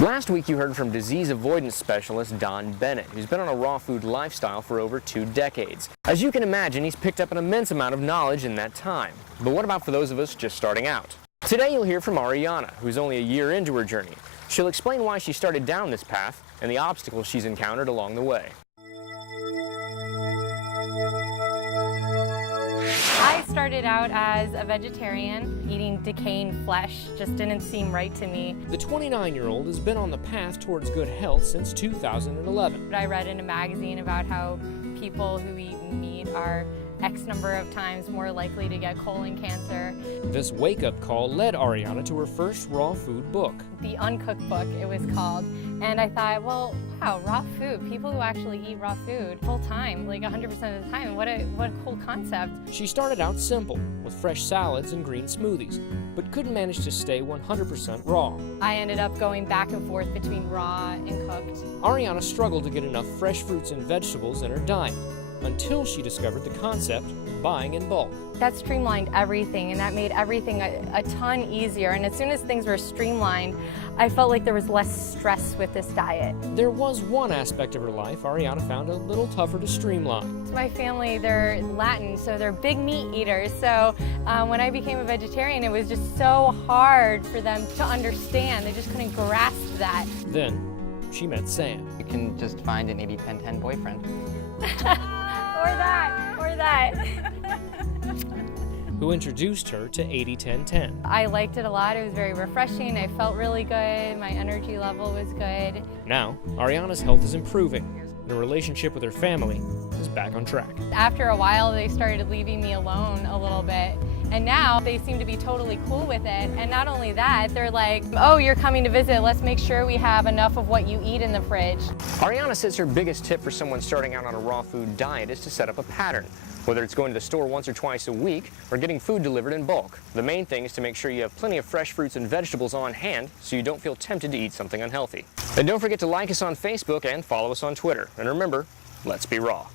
Last week you heard from disease avoidance specialist Don Bennett, who's been on a raw food lifestyle for over 2 decades. As you can imagine, he's picked up an immense amount of knowledge in that time. But what about for those of us just starting out? Today you'll hear from Ariana, who's only a year into her journey. She'll explain why she started down this path and the obstacles she's encountered along the way. I started out as a vegetarian. Eating decaying flesh just didn't seem right to me. The 29-year-old has been on the path towards good health since 2011. I read in a magazine about how people who eat meat are X number of times more likely to get colon cancer. This wake-up call led Ariana to her first raw food book. The Uncooked book, it was called. And I thought, well, wow, raw food. People who actually eat raw food full time, like 100% of the time. What a cool concept. She started out simple, with fresh salads and green smoothies, but couldn't manage to stay 100% raw. I ended up going back and forth between raw and cooked. Ariana struggled to get enough fresh fruits and vegetables in her diet, until she discovered the concept of buying in bulk. That streamlined everything, and that made everything a ton easier. And as soon as things were streamlined, I felt like there was less stress with this diet. There was one aspect of her life Ariana found a little tougher to streamline. My family, they're Latin, so they're big meat eaters. So when I became a vegetarian, it was just so hard for them to understand. They just couldn't grasp that. Then she met Sam. You can just find an 80-10-10 boyfriend. or that. Who introduced her to 80-10-10. I liked it a lot. It was very refreshing. I felt really good. My energy level was good. Now, Ariana's health is improving, and her relationship with her family is back on track. After a while, they started leaving me alone a little bit. And now they seem to be totally cool with it. And not only that, they're like, oh, you're coming to visit. Let's make sure we have enough of what you eat in the fridge. Ariana says her biggest tip for someone starting out on a raw food diet is to set up a pattern. Whether it's going to the store once or twice a week or getting food delivered in bulk. The main thing is to make sure you have plenty of fresh fruits and vegetables on hand so you don't feel tempted to eat something unhealthy. And don't forget to like us on Facebook and follow us on Twitter. And remember, let's be raw.